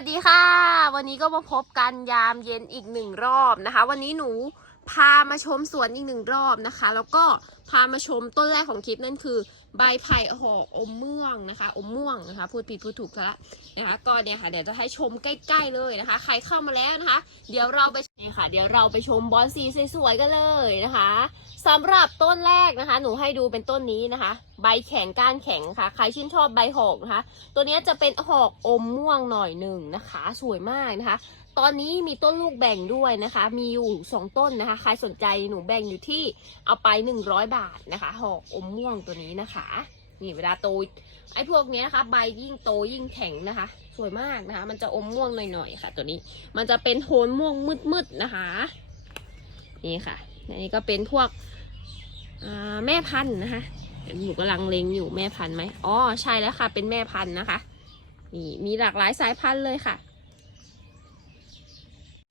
สดีค่ะ วันนี้ก็มาพบกันยามเย็นอีกหนึ่งรอบนะคะ วันนี้หนูพามาชมสวนอีกหนึ่งรอบนะคะ แล้วก็พามาชมต้นแรกของคลิปนั่นคือ ใบไผ่หอกอมเมืองนะคะ อมม่วงนะคะ พูดผิดพูดถูกซะละนะคะก็เนี่ยค่ะเดี๋ยวจะให้ชมใกล้ๆเลยนะคะ ใครเข้ามาแล้วนะคะ เดี๋ยวเราไปนี่ค่ะ เดี๋ยวเราไปชมบอนสีสวยๆกันเลยนะคะ สำหรับต้นแรกนะคะ หนูให้ดูเป็นต้นนี้นะคะ ใบแข็งก้านแข็งค่ะ ใครชื่นชอบใบหอกนะคะ ตัวนี้จะเป็นหอกอมม่วงหน่อยหนึ่งนะคะ สวยมากนะคะ ตอนนี้มีต้นลูกแบ่งด้วยนะคะ มีอยู่สองต้นนะคะ ใครสนใจหนูแบ่งอยู่ที่เอาไปหนึ่งร้อยบาทนะคะ หอกอมม่วงตัวนี้นะคะ นี่เวลาโตไอ้พวกนี้นะคะ ใบยิ่งโตยิ่งแข็งนะคะ สวยมากนะคะ มันจะอมม่วงหน่อยๆค่ะ ตัวนี้ มันจะเป็นโทนม่วงมืดๆนะคะ นี่ค่ะอันนี้ก็เป็นพวก แม่พันธุ์นะคะหนูกำลังเล็งอยู่แม่พันธุ์ไหมอ๋อใช่แล้วค่ะ เป็นแม่พันธุ์นะคะนี่มีหลากหลายสายพันธุ์เลยค่ะ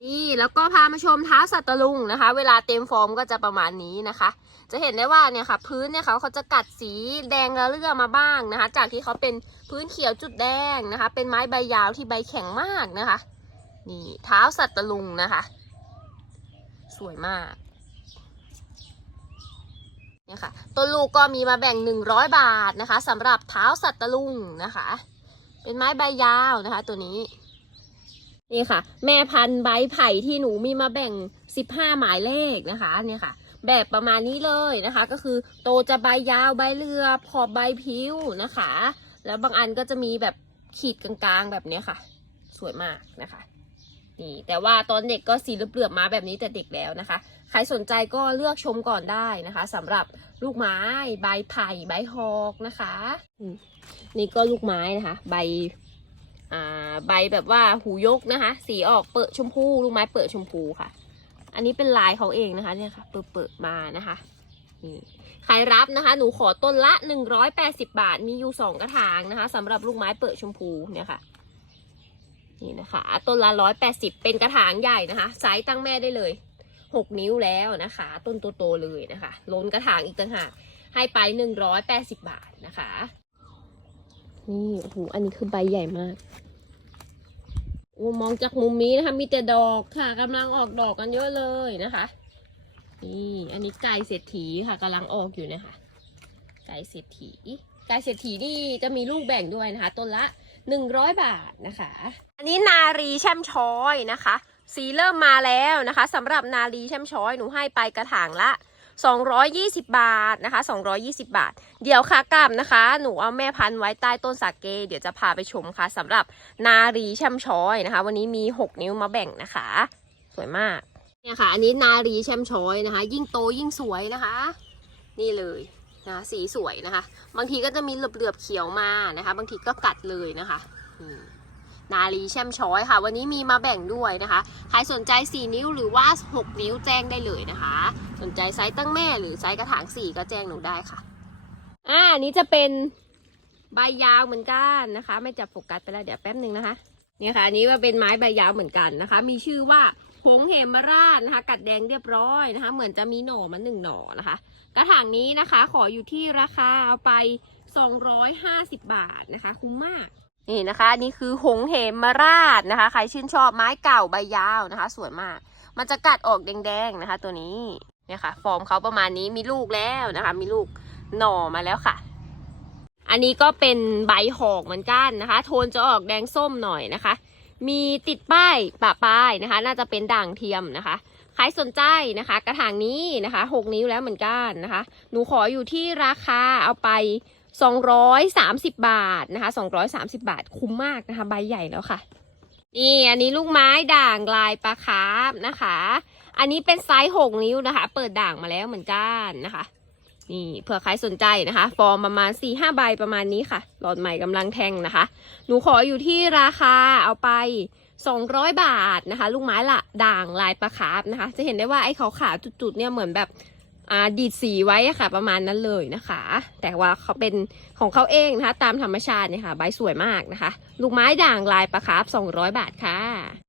นี่แล้วก็พามาชมเท้าสัตว์ลุงนะคะ เวลาเต็มฟอร์มก็จะประมาณนี้นะคะ จะเห็นได้ว่าเนี่ยค่ะ พื้นเนี่ยเขาเขาจะกัดสีแดงระเรื่อมาบ้างนะคะ จากที่เขาเป็นพื้นเขียวจุดแดงนะคะ เป็นไม้ใบยาวที่ใบแข็งมากนะคะ นี่เท้าสัตว์ลุงนะคะ สวยมาก เนี่ยค่ะต้นลูกก็มีมาแบ่ง 100 บาทนะคะสำหรับเท้าสัตว์ตลุงนะคะ เป็นไม้ใบยาวนะคะ ตัวนี้นี่ค่ะ แม่พันธุ์ใบไผ่ที่หนูมีมาแบ่ง 15 หมายเลขนะคะเนี่ยค่ะ แบบประมาณนี้เลยนะคะ ก็คือโตจะใบยาวใบเรือพอใบพิ้วนะคะ แล้วบางอันก็จะมีแบบขีดกลางๆแบบนี้ค่ะ สวยมากนะคะนี่แต่ว่าตอนเด็กก็สีเหลือบๆมาแบบนี้แต่เด็กแล้วนะคะ ใครสนใจก็เลือกชมก่อนได้นะคะสำหรับลูกไม้ใบไผ่ใบฮอกนะคะนี่ก็ลูกไม้นะคะ ใบใบแบบว่าหูยกนะคะ สีออกเปิดชมพูลูกไม้เปิดชมพูค่ะ อันนี้เป็นลายเขาเองนะคะเนี่ยค่ะ เปิดเปิดมานะคะนี่ใครรับนะคะ หนูขอต้นละ 180 บาท มีอยู่สองกระถางนะคะสำหรับลูกไม้เปิดชมพูเนี่ยค่ะ นี่นะคะ ต้นละ 180 เป็นกระถางใหญ่นะคะไซส์ตั้งแม่ได้เลย 6 นิ้วแล้วนะคะ ต้นโตๆเลยนะคะล้นกระถางอีกต่างหากให้ไป 180 บาทนะคะ นี่โอ้โหอันนี้คือใบใหญ่มากโอ้มองจากมุมนี้นะคะ มีแต่ดอกค่ะกำลังออกดอกกันเยอะเลยนะคะนี่อันนี้ไก่เศรษฐีค่ะกำลังออกอยู่นะคะไก่เศรษฐีไก่เศรษฐีนี่จะมีลูกแบ่งด้วยนะคะต้นละหนึ่งร้อยบาทนะคะ อันนี้นารีแช่มช้อยนะคะ สีเริ่มมาแล้วนะคะสำหรับนารีแช่มช้อยหนูให้ไปกระถางละ 220 บาทนะคะ 220 บาท เดี๋ยวค่ะกลับนะคะ หนูเอาแม่พันธุ์ไว้ใต้ต้นสาเก เดี๋ยวจะพาไปชมค่ะสำหรับนารีแช่มช้อยนะคะ วันนี้มี 6 นิ้วมาแบ่งนะคะ สวยมากเนี่ยค่ะ อันนี้นารีแช่มช้อยนะคะ ยิ่งโตยิ่งสวยนะคะ นี่เลยนะสีสวยนะคะ บางทีก็จะมีเหลือบๆเขียวมานะคะ บางทีก็กัดเลยนะคะอืม นาลีแช่มช้อยค่ะ วันนี้มีมาแบ่งด้วยนะคะ ใครสนใจ 4 นิ้วหรือว่า 6 นิ้วแจ้งได้เลยนะคะ สนใจไซส์ตั้งแม่หรือไซส์กระถาง 4 ก็แจ้งหนูได้ค่ะ อ่าอันนี้จะเป็นใบยาวเหมือนกันนะคะ ไม่จับโฟกัสไปแล้วเดี๋ยวแป๊บหนึ่งนะคะเนี่ยค่ะอันนี้ว่าเป็นไม้ใบยาวเหมือนกันนะคะ มีชื่อว่าหงเหมราชนะคะ กัดแดงเรียบร้อยนะคะ เหมือนจะมีหน่อมาหนึ่งหน่อนะคะ กระถางนี้นะคะ ขออยู่ที่ราคาเอาไป 250 บาทนะคะ คุ้มมาก นี่นะคะอันนี่คือหงเหมมาราชนะคะ ใครชื่นชอบไม้เก่าใบยาวนะคะ สวยมาก มันจะกัดออกแดงๆนะคะ ตัวนี้เนี่ยค่ะ ฟอร์มเขาประมาณนี้มีลูกแล้วนะคะ มีลูกหน่อมาแล้วค่ะ อันนี้ก็เป็นใบหอกเหมือนกันนะคะ โทนจะออกแดงส้มหน่อยนะคะ มีติดป้ายปะป้ายนะคะ น่าจะเป็นด่างเทียมนะคะใครสนใจนะคะ กระถางนี้นะคะหกนิ้วแล้วเหมือนกันนะคะ หนูขออยู่ที่ราคาเอาไป 230 บาทนะคะ230 บาทคุ้มมากนะคะ ใบใหญ่แล้วค่ะ นี่อันนี้ลูกไม้ด่างลายปลาคาร์ฟนะคะ อันนี้เป็นไซส์6นิ้วนะคะ เปิดด่างมาแล้วเหมือนกันนะคะ นี่เผื่อใครสนใจนะคะ ฟอร์มประมาณ 4-5ใบประมาณนี้ค่ะ หลอดใหม่กำลังแทงนะคะ หนูขออยู่ที่ราคาเอาไป200 บาทนะคะ ลูกไม้ละด่างลายปลาคาร์ฟนะคะ จะเห็นได้ว่าไอ้ขาวๆจุดๆเนี่ยเหมือนแบบ ดีดสีไว้ค่ะ ประมาณนั้นเลยนะคะ แต่ว่าเขาเป็นของเขาเองนะคะ ตามธรรมชาติเนี่ยค่ะ ใบสวยมากนะคะ ลูกไม้ด่างลายปลาคาร์ฟ200 บาทค่ะ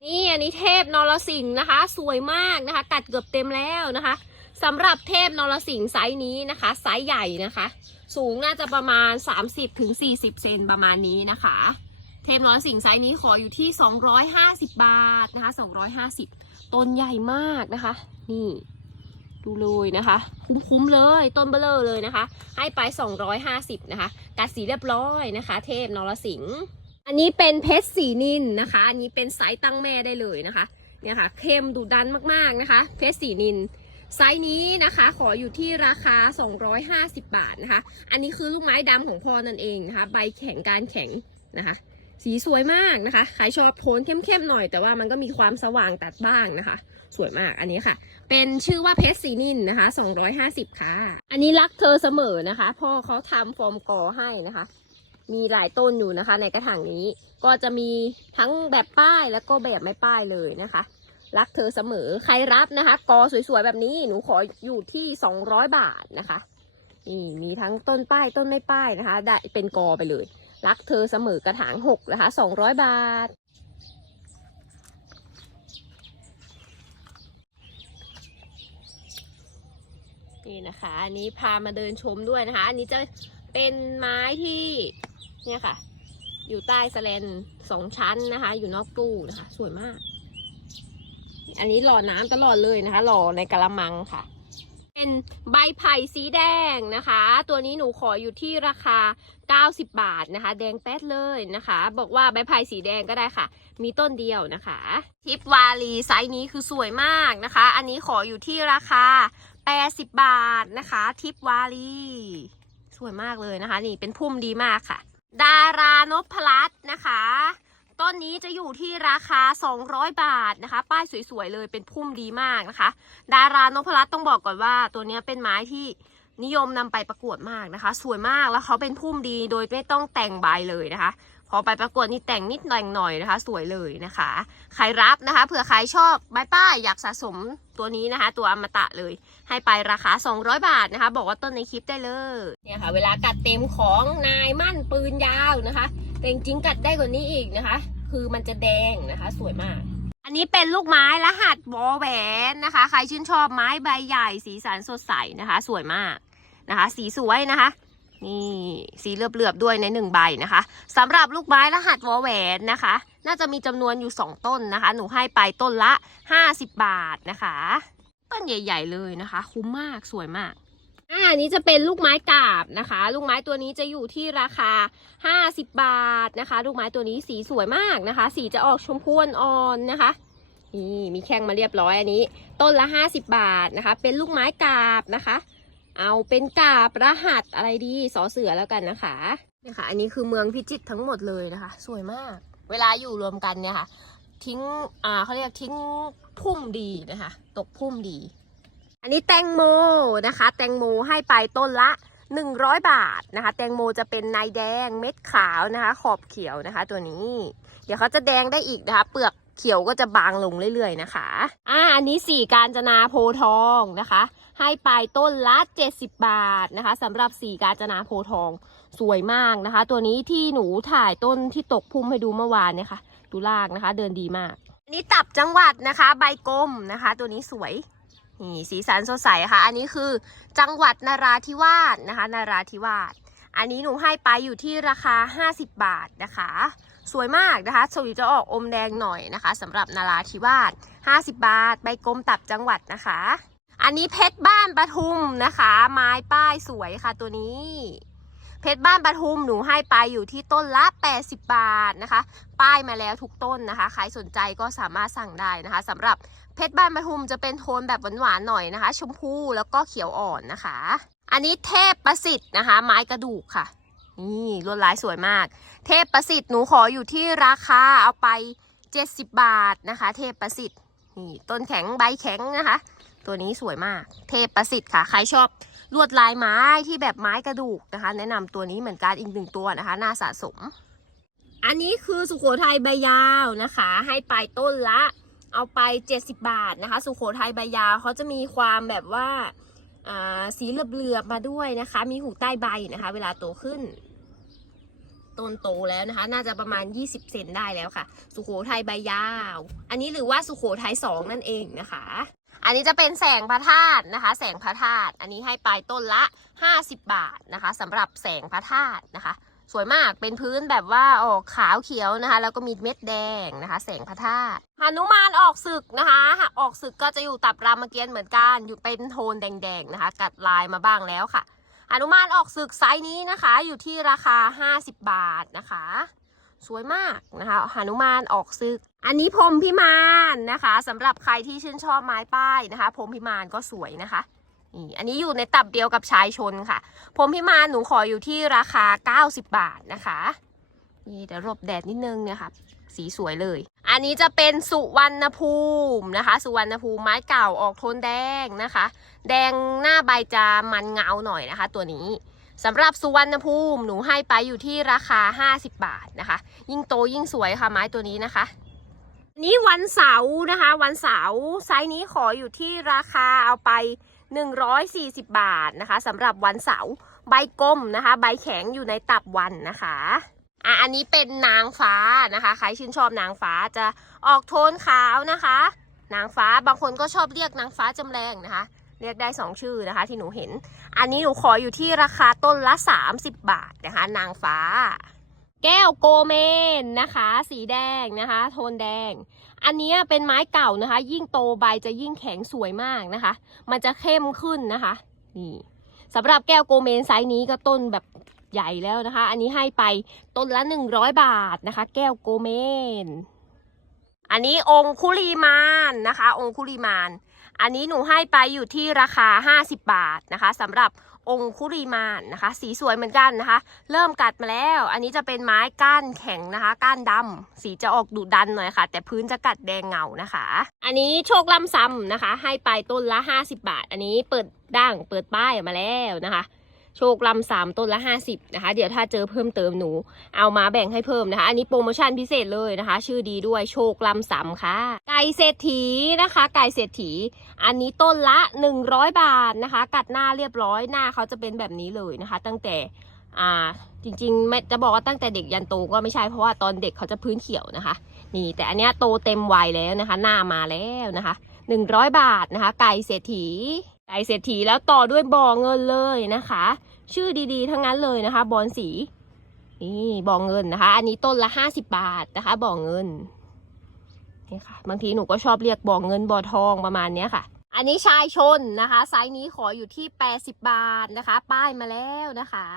นี่อันนี้เทพนรสิงห์นะคะ สวยมากนะคะ กัดเกือบเต็มแล้วนะคะสำหรับเทพนรสิงห์ไซส์นี้นะคะ ไซส์ใหญ่นะคะ สูงน่าจะประมาณ 30-40 เซนประมาณนี้นะคะ เทมร้อยสิงห์ไซส์นี้ขออยู่ที่ 250 บาทนะคะ 250 ต้นใหญ่มากนะคะ นี่ ดูเลยนะคะ คุ้มๆเลยต้นเบลอเลยนะคะ ให้ไป 250 นะคะกัดสีเรียบร้อยนะคะ เทพนรสิงห์อันนี้เป็นเพชรสีนินนะคะ อันนี้เป็นไซส์ตั้งแม่ได้เลยนะคะเนี่ยค่ะเข้มดุดันมากๆนะคะ เพชรสีนินไซส์นี้นะคะขออยู่ที่ราคา 250 บาทนะคะ อันนี้คือลูกไม้ดำของพ่อนั่นเองนะคะ ใบแข็งการแข็งนะคะ สีสวยมากนะคะ ใครชอบโทนเข้มๆหน่อยแต่ว่ามันก็มีความสว่างตัดบ้างนะคะ สวยมากอันนี้ค่ะ เป็นชื่อว่าเพชรสีนินนะคะ 250 ค่ะ อันนี้รักเธอเสมอนะคะ พ่อเขาทำฟอร์มกอให้นะคะ มีหลายต้นอยู่นะคะ ในกระถางนี้ก็จะมีทั้งแบบป้ายแล้วก็แบบไม่ป้ายเลยนะคะ รักเธอเสมอใครรับนะคะ กอสวยๆแบบนี้หนูขออยู่ที่ 200 บาทนะคะนี่มีทั้งต้นป้ายต้นไม่ป้ายนะคะ ได้เป็นกอไปเลย รักเธอเสมอกระถางหกนะคะ200บาท นี่นะคะ อันนี้พามาเดินชมด้วยนะคะ อันนี้จะเป็นไม้ที่เนี่ยค่ะ อยู่ใต้สแลนสองชั้นนะคะ อยู่นอกตู้นะคะ สวยมาก อันนี้หล่อน้ำตลอดเลยนะคะ หล่อในกระมังค่ะ เป็นใบไผ่สีแดงนะคะ ตัวนี้หนูขออยู่ที่ราคา 90 บาทนะคะ แดงแป๊ดเลยนะคะ บอกว่าใบไผ่สีแดงก็ได้ค่ะ มีต้นเดียวนะคะ ทิปวาลีไซส์นี้คือสวยมากนะคะ อันนี้ขออยู่ที่ราคา80 บาทนะคะ ทิปวาลีสวยมากเลยนะคะ นี่เป็นพุ่มดีมากค่ะ ดารานพลัตน์นะคะ ต้นนี้จะอยู่ที่ราคา 200 บาทนะคะ ป้ายสวยๆเลยเป็นพุ่มดีมากนะคะ ดารานพรัตต้องบอกก่อนว่า ตัวนี้เป็นไม้ที่นิยมนำไปประกวดมากนะคะ สวยมากแล้วเขาเป็นพุ่มดีโดยไม่ต้องแต่งใบเลยนะคะ พอไปประกวดนี่แต่งนิดหน่อยหน่อยนะคะ สวยเลยนะคะ ใครรับนะคะเผื่อใครชอบใบป้ายอยากสะสมตัวนี้นะคะ ตัวอมตะเลย ให้ไปราคา 200 บาทนะคะ บอกว่าต้นในคลิปได้เลยเนี่ยค่ะ เวลากัดเต็มของนายมั่นปืนยาวนะคะ แต่จริงๆกัดได้กว่านี้อีกนะคะ คือมันจะแดงนะคะ สวยมาก อันนี้เป็นลูกไม้รหัสวอแหวนนะคะ ใครชื่นชอบไม้ใบใหญ่สีสันสดใสนะคะ สวยมากนะคะ สีสวยนะคะ นี่สีเหลือบๆด้วยในหนึ่งใบนะคะสำหรับลูกไม้รหัสวอแหวนนะคะ น่าจะมีจำนวนอยู่ 2 ต้นนะคะ หนูให้ไปต้นละ 50 บาทนะคะ ต้นใหญ่ ๆ เลยนะคะ คุ้มมากสวยมากอันนี้จะเป็นลูกไม้กาบนะคะ ลูกไม้ตัวนี้จะอยู่ที่ราคา 50 บาทนะคะ ลูกไม้ตัวนี้สีสวยมากนะคะ สีจะออกชมพูอ่อนๆนะคะนี่มีแข้งมาเรียบร้อยอันนี้ ต้นละ 50 บาทนะคะ เป็นลูกไม้กาบนะคะ เอาเป็นกาบรหัสอะไรดีสอเสือแล้วกันนะคะเนี่ยค่ะ อันนี้คือเมืองพิจิตรทั้งหมดเลยนะคะ สวยมาก เวลาอยู่รวมกันเนี่ยค่ะ ทิ้งอ่าเขาเรียกทิ้งพุ่มดีนะคะ ตกพุ่มดี อันนี้แตงโมนะคะ แตงโมให้ไปต้นละ 100 บาทนะคะ แตงโมจะเป็นในแดงเม็ดขาวนะคะ ขอบเขียวนะคะ ตัวนี้ เดี๋ยวเขาจะแดงได้อีกนะคะ เปลือก เขียวก็จะบางลงเรื่อยๆนะคะ อ่า อันนี้สี่การจนาโพธิ์ทองนะคะ ให้ไปต้นละ70 บาทนะคะสำหรับสีการจนาโพธิ์ทองสวยมากนะคะ ตัวนี้ที่หนูถ่ายต้นที่ตกพุ่มให้ดูเมื่อวานเนี่ยค่ะดูลากนะคะ เดินดีมาก อันนี้ตับจังหวัดนะคะ ใบกลมนะคะ ตัวนี้สวยนี่สีสันสดใสค่ะ อันนี้คือจังหวัดนาราธิวาสนะคะนาราธิวาสอันนี้หนูให้ไปอยู่ที่ราคา 50 บาทนะคะ สวยมากนะคะสวีจะออกอมแดงหน่อยนะคะสำหรับนาราธิวาส50 บาท ใบกลมตับจังหวัดนะคะ อันนี้เพชรบ้านปทุมนะคะ ไม้ป้ายสวยค่ะตัวนี้ เพชรบ้านปทุมหนูให้ไปอยู่ที่ต้นละ 80 บาทนะคะ ป้ายมาแล้วทุกต้นนะคะ ใครสนใจก็สามารถสั่งได้นะคะสำหรับเพชรบ้านปทุมจะเป็นโทนแบบหวานๆหน่อยนะคะ ชมพูแล้วก็เขียวอ่อนนะคะ อันนี้เทพประสิทธิ์นะคะ ไม้กระดูกค่ะ นี่ลวดลายสวยมาก เทพประสิทธิ์หนูขออยู่ที่ราคาเอาไป 70 บาทนะคะ เทพประสิทธิ์นี่ต้นแข็งใบแข็งนะคะ ตัวนี้สวยมาก เทพประสิทธิ์ค่ะใครชอบลวดลายไม้ที่แบบไม้กระดูกนะคะ แนะนำตัวนี้เหมือนกันอีกหนึ่งตัวนะคะน่าสะสม อันนี้คือสุโขทัยใบยาวนะคะ ให้ไปต้นละเอาไป 70 บาทนะคะ สุโขทัยใบยาวเขาจะมีความแบบว่า สีเหลือบๆมาด้วยนะคะ มีหูใต้ใบนะคะ เวลาโตขึ้น ต้นโตแล้วนะคะ น่าจะประมาณ 20 เซนได้แล้วค่ะ สุโขทัยใบยาว อันนี้หรือว่าสุโขทัยสองนั่นเองนะคะ อันนี้จะเป็นแสงพระธาตุนะคะ แสงพระธาตุอันนี้ให้ปลายต้นละ 50 บาทนะคะสำหรับแสงพระธาตุนะคะ สวยมากเป็นพื้นแบบว่าออกขาวเขียวนะคะ แล้วก็มีเม็ดแดงนะคะ แสงพระธาตุหนุมานออกศึกนะคะออกศึกก็จะอยู่ตับรามเกียรติ์เหมือนกันอยู่เป็นโทนแดงๆนะคะ กัดลายมาบ้างแล้วค่ะหนุมานออกศึกไซส์นี้นะคะ อยู่ที่ราคา 50 บาทนะคะ สวยมากนะคะหนุมานออกซึก อันนี้พรมพิมานนะคะสำหรับใครที่ชื่นชอบไม้ป้ายนะคะพรมพิมานก็สวยนะคะ นี่อันนี้อยู่ในตับเดียวกับชายชนค่ะพรหมพิมาหนูขออยู่ที่ราคา 90 บาทนะคะ นี่เดี๋ยวหลบแดดนิดนึงเนี่ยค่ะ สีสวยเลย อันนี้จะเป็นสุวรรณภูมินะคะ สุวรรณภูมิไม้เก่าออกโทนแดงนะคะ แดงหน้าใบจะมันเงาหน่อยนะคะ ตัวนี้สำหรับสุวรรณภูมิหนูให้ไปอยู่ที่ราคา 50 บาทนะคะ ยิ่งโตยิ่งสวยค่ะไม้ตัวนี้นะคะนี่วันเสาร์นะคะ วันเสาร์ไซส์นี้ขออยู่ที่ราคาเอาไป 140 บาทนะคะสำหรับวันเสาร์ใบกลมนะคะ ใบแข็งอยู่ในตับวันนะคะอะอันนี้เป็นนางฟ้านะคะ ใครชื่นชอบนางฟ้าจะออกโทนขาวนะคะ นางฟ้าบางคนก็ชอบเรียกนางฟ้าจำแรงนะคะ เรียกได้สองชื่อนะคะ ที่หนูเห็น อันนี้หนูขออยู่ที่ราคาต้นละ 30 บาทนะคะ นางฟ้า แก้วโกเมนนะคะ สีแดงนะคะ โทนแดง อันนี้เป็นไม้เก่านะคะ ยิ่งโตใบจะยิ่งแข็งสวยมากนะคะ มันจะเข้มขึ้นนะคะนี่สำหรับแก้วโกเมนไซส์นี้ก็ต้นแบบใหญ่แล้วนะคะ อันนี้ให้ไปต้นละ 100 บาทนะคะ แก้วโกเมน อันนี้องคุลีมานนะคะ องคุลีมาน อันนี้หนูให้ไปอยู่ที่ราคา 50 บาทนะคะสำหรับองคุริมานนะคะ สีสวยเหมือนกันนะคะ เริ่มกัดมาแล้ว อันนี้จะเป็นไม้ก้านแข็งนะคะ ก้านดำสีจะออกดุดันหน่อยค่ะ แต่พื้นจะกัดแดงเงานะคะ อันนี้โชคล่ำซ้ำนะคะ ให้ไปต้นละ 50 บาท อันนี้เปิดด่างเปิดป้ายมาแล้วนะคะ โชคลำสามต้นละ 50นะคะ เดี๋ยวถ้าเจอเพิ่มเติมหนู เอามาแบ่งให้เพิ่มนะคะ อันนี้โปรโมชั่นพิเศษเลยนะคะ ชื่อดีด้วยโชคลำสามค่ะ ไก่เศรษฐีนะคะ ไก่เศรษฐี อันนี้ต้นละ 100 บาทนะคะ กัดหน้าเรียบร้อยหน้าเขาจะเป็นแบบนี้เลยนะคะ ตั้งแต่อ่าจริงๆไม่จะบอกว่าตั้งแต่เด็กยันโตก็ไม่ใช่เพราะว่าตอนเด็กเขาจะพื้นเขียวนะคะ นี่แต่อันเนี้ยโตเต็มวัยแล้วนะคะ หน้ามาแล้วนะคะ 100 บาทนะคะ ไก่เศรษฐี ไก่เศรษฐีแล้วต่อด้วยบ่อเงินเลยนะคะ ชื่อดีๆ ทั้งนั้นเลยนะคะบอลสีนี่บ่อเงินนะคะ อันนี้ต้นละห้าสิบบาทนะคะบ่อเงินนี่ค่ะ บางทีหนูก็ชอบเรียกบ่อเงินบ่อทองประมาณเนี้ยค่ะ อันนี้ชายชนนะคะ ไซส์นี้ขออยู่ที่แปดสิบบาทนะคะ ป้ายมาแล้วนะคะ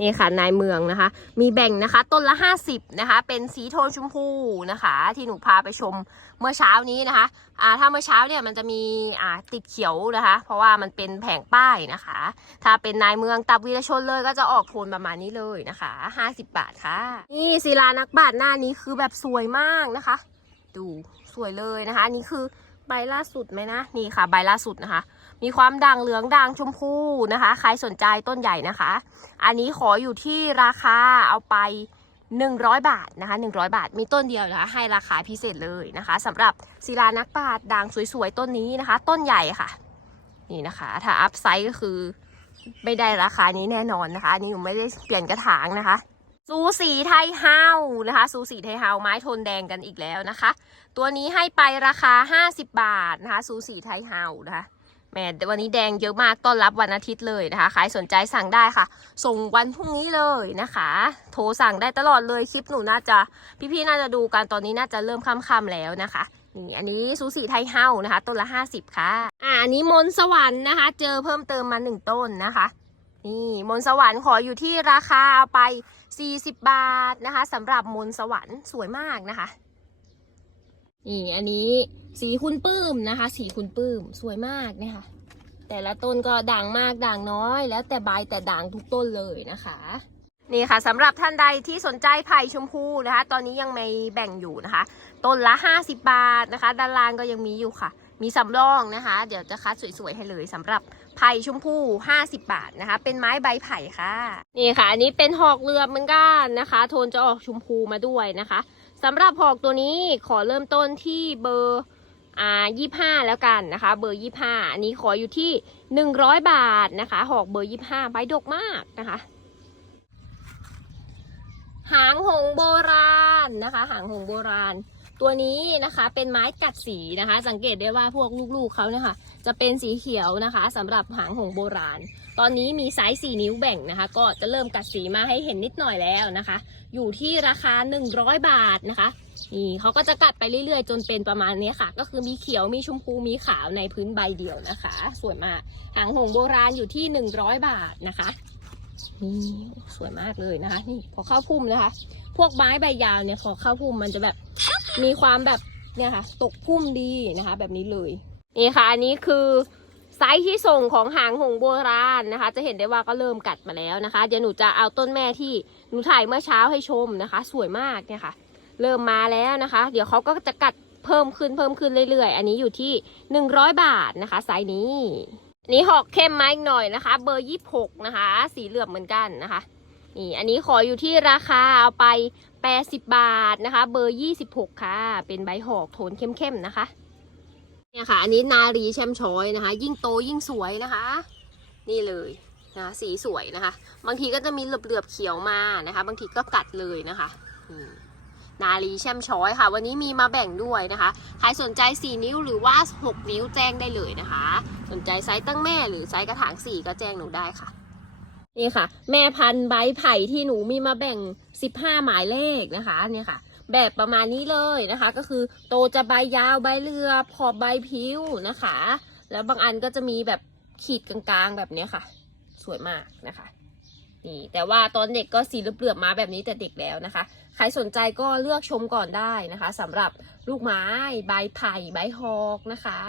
นี่ค่ะนายเมืองนะคะ มีแบ่งนะคะ ต้นละ50นะคะ เป็นสีโทนชมพูนะคะ ที่หนูพาไปชมเมื่อเช้านี้นะคะอ่าถ้าเมื่อเช้าเนี่ยมันจะมีอ่าติดเขียวนะคะ เพราะว่ามันเป็นแผงป้ายนะคะ ถ้าเป็นนายเมืองตับวีรชนเลยก็จะออกโทนประมาณนี้เลยนะคะ 50 บาทค่ะ นี่ศิลานักบาทหน้านี้คือแบบสวยมากนะคะ ดูสวยเลยนะคะนนี้คือใบล่าสุดไหมนะนี่ค่ะ ใบล่าสุดนะคะ มีความด่างเหลืองด่างชมพูนะคะ ใครสนใจต้นใหญ่นะคะ อันนี้ขออยู่ที่ราคาเอาไป 100 บาทนะคะ100 บาท มีต้นเดียวนะคะ ให้ราคาพิเศษเลยนะคะสำหรับศิลานักปราชญ์ด่างสวยๆต้นนี้นะคะ ต้นใหญ่ค่ะ นี่นะคะ ถ้าอัพไซส์ก็คือไม่ได้ราคานี้แน่นอนนะคะอันนี้หนูไม่ได้เปลี่ยนกระถางนะคะสูสีไทยเฮานะคะสูสีไทยเฮาไม้โทนแดงกันอีกแล้วนะคะ ตัวนี้ให้ไปราคา 50 บาทนะคะสูสีไทยเฮานะคะ แหม่วันนี้แดงเยอะมากต้อนรับวันอาทิตย์เลยนะคะ ใครสนใจสั่งได้ค่ะ ส่งวันพรุ่งนี้เลยนะคะ โทรสั่งได้ตลอดเลยคลิปหนูน่าจะพี่ๆน่าจะดูกันตอนนี้น่าจะเริ่มค่ำๆแล้วนะคะนี่อันนี้สูสีไทยเฮานะคะ ต้นละ50ค่ะ อ่าอันนี้มนสวรรค์นะคะ เจอเพิ่มเติมมาหนึ่งต้นนะคะ นี่มนสวรรค์ขออยู่ที่ราคาเอาไป 40 บาทนะคะสำหรับมนสวรรค์สวยมากนะคะ นี่ อันนี้สีคุณปื้มนะคะ สีคุณปื้มสวยมากเนี่ยค่ะ แต่ละต้นก็ด่างมากด่างน้อย แล้วแต่ใบแต่ด่างทุกต้นเลยนะคะนี่ค่ะสำหรับท่านใดที่สนใจไผ่ชมพูนะคะ ตอนนี้ยังไม่แบ่งอยู่นะคะ ต้นละ 50 บาทนะคะ ด้านล่างก็ยังมีอยู่ค่ะ มีสำรองนะคะ เดี๋ยวจะคัดสวยๆให้เลยสำหรับไผ่ชมพู 50 บาทนะคะ เป็นไม้ใบไผ่ค่ะ นี่ค่ะ อันนี้เป็นหอกเรือเหมือนกันนะคะ โทนจะออกชมพูมาด้วยนะคะ สำหรับหอกตัวนี้ขอเริ่มต้นที่เบอร์อ่ายี่ห้าแล้วกันนะคะ เบอร์ยี่ห้าอันนี้ขออยู่ที่หนึ่งร้อยบาทนะคะ หอกเบอร์ยี่ห้าใบดกมากนะคะ หางหงโบราณนะคะ หางหงโบราณ ตัวนี้นะคะเป็นไม้กัดสีนะคะ สังเกตได้ว่าพวกลูกๆเขาเนี่ยค่ะจะเป็นสีเขียวนะคะสำหรับหางหงโบราณ ตอนนี้มีไซส์ 4 นิ้วแบ่งนะคะ ก็จะเริ่มกัดสีมาให้เห็นนิดหน่อยแล้วนะคะ อยู่ที่ราคา 100 บาทนะคะ นี่เขาก็จะกัดไปเรื่อยๆ จนเป็นประมาณนี้ค่ะ ก็คือมีเขียว มีชมพู มีขาวในพื้นใบเดียวนะคะ สวยมาก หางหงโบราณอยู่ที่ 100 บาทนะคะ นี่สวยมากเลยนะคะ นี่พอเข้าพุ่มนะคะ พวกไม้ใบยาวเนี่ยพอเข้าพุ่มมันจะแบบมีความแบบเนี่ยค่ะ ตกพุ่มดีนะคะ แบบนี้เลย นี่ค่ะ อันนี้คือ ไซส์ที่ส่งของหางหงโบราณนะคะ จะเห็นได้ว่าก็เริ่มกัดมาแล้วนะคะ เดี๋ยวหนูจะเอาต้นแม่ที่หนูถ่ายเมื่อเช้าให้ชมนะคะ สวยมากเนี่ยค่ะ เริ่มมาแล้วนะคะ เดี๋ยวเขาก็จะกัดเพิ่มขึ้นเพิ่มขึ้นเรื่อยๆ อันนี้อยู่ที่ 100 บาทนะคะ ไซส์นี้นี้หอกเข้มมาอีกหน่อยนะคะ เบอร์26นะคะ สีเหลือบเหมือนกันนะคะนี่อันนี้ขออยู่ที่ราคาเอาไป 80 บาทนะคะ เบอร์ 26 ค่ะ เป็นใบหอกโทนเข้มๆนะคะ เนี่ยค่ะ อันนี้นารีแชมช้อยนะคะ ยิ่งโตยิ่งสวยนะคะ นี่เลยนะสีสวยนะคะ บางทีก็จะมีเหลือบๆเขียวมานะคะ บางทีก็กัดเลยนะคะนารีแชมช้อยค่ะ วันนี้มีมาแบ่งด้วยนะคะ ใครสนใจ 4 นิ้วหรือว่า 6 นิ้วแจ้งได้เลยนะคะ สนใจไซส์ตั้งแม่หรือไซส์กระถาง 4 ก็แจ้งหนูได้ค่ะ นี่ค่ะ แม่พันธุ์ใบไผ่ที่หนูมีมาแบ่ง 15 หมายเลขนะคะเนี่ยค่ะ แบบประมาณนี้เลยนะคะ ก็คือโตจะใบยาวใบเรือพอบใบผิวนะคะ แล้วบางอันก็จะมีแบบขีดกลางๆแบบนี้ค่ะ สวยมากนะคะนี่แต่ว่าตอนเด็กก็สีเหลือบๆมาแบบนี้แต่เด็กแล้วนะคะ ใครสนใจก็เลือกชมก่อนได้นะคะสำหรับลูกไม้ใบไผ่ใบหอกนะคะ